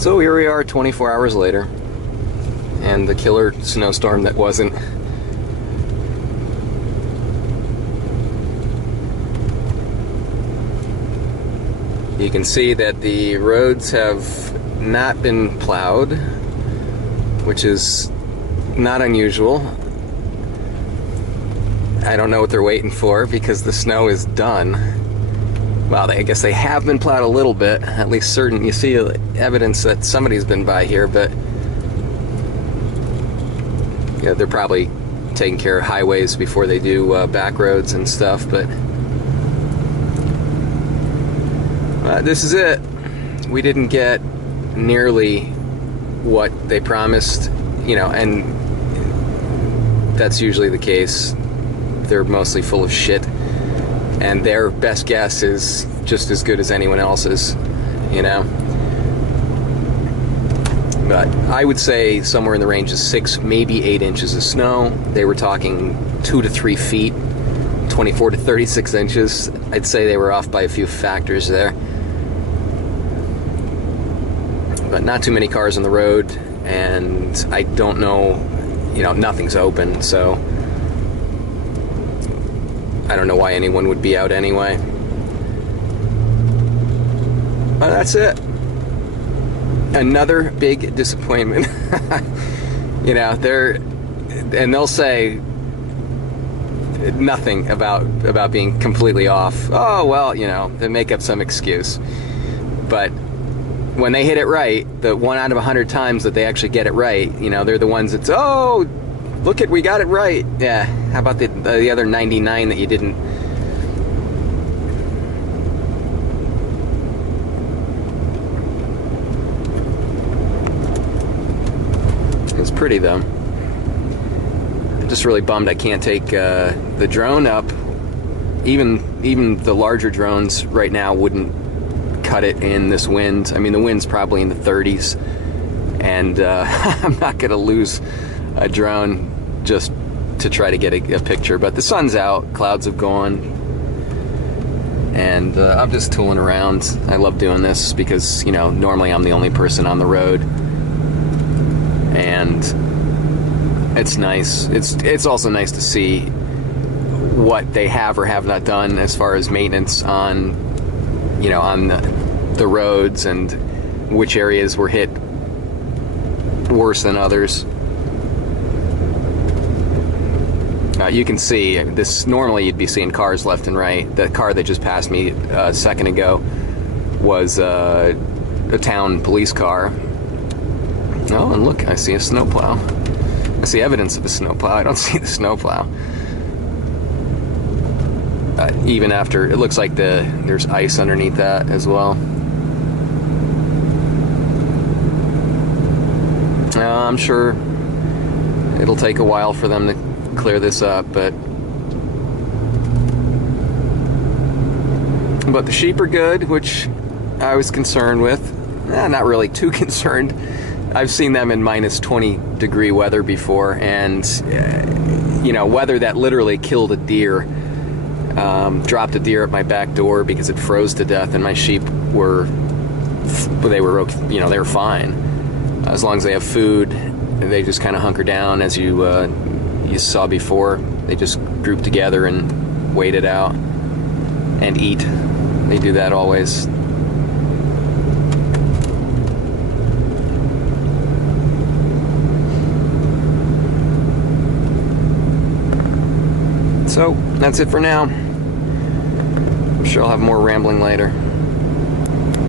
So here we are 24 hours later, and the killer snowstorm that wasn't. You can see that the roads have not been plowed, which is not unusual. I don't know what they're waiting for because the snow is done. Well, I guess they have been plowed a little bit, at least certain. You see evidence that somebody's been by here, but yeah, they're probably taking care of highways before they do back roads and stuff, but this is it. We didn't get nearly what they promised, you know, and that's usually the case. They're mostly full of shit, and their best guess is just as good as anyone else's, you know. But I would say somewhere in the range of 6, maybe 8 inches of snow. They were talking 2 to 3 feet, 24 to 36 inches. I'd say they were off by a few factors there. But not too many cars on the road, and I don't know, you know, nothing's open, so I don't know why anyone would be out anyway. But that's it. Another big disappointment. You know, they'll say nothing about being completely off. Oh, well, you know, they make up some excuse. But when they hit it right, the 1 out of 100 times that they actually get it right, you know, they're the ones that's, oh, look we got it right. Yeah, how about the other 99 that you didn't? It's pretty though. I'm just really bummed I can't take the drone up. Even the larger drones right now wouldn't cut it in this wind. I mean, the wind's probably in the 30s, and I'm not gonna lose a drone just to try to get a picture. But the sun's out, clouds have gone, and I'm just tooling around. I love doing this because, you know, normally I'm the only person on the road, and it's nice. It's also nice to see what they have or have not done as far as maintenance on, you know, on the roads, and which areas were hit worse than others. You can see this. Normally you'd be seeing cars left and right. The car that just passed me a second ago was a town police car. Oh, and look, I see a snowplow. I see evidence of a snowplow. I don't see the snowplow. Even after, it looks like there's ice underneath that as well. I'm sure it'll take a while for them to clear this up, but the sheep are good, which I was concerned with. Not really too concerned. I've seen them in minus 20-degree weather before, and you know, weather that literally killed a deer. Dropped a deer at my back door because it froze to death, and my sheep were fine. As long as they have food, they just kind of hunker down. As you saw before, they just group together and wait it out and eat. They do that always. So that's it for now. I'm sure I'll have more rambling later.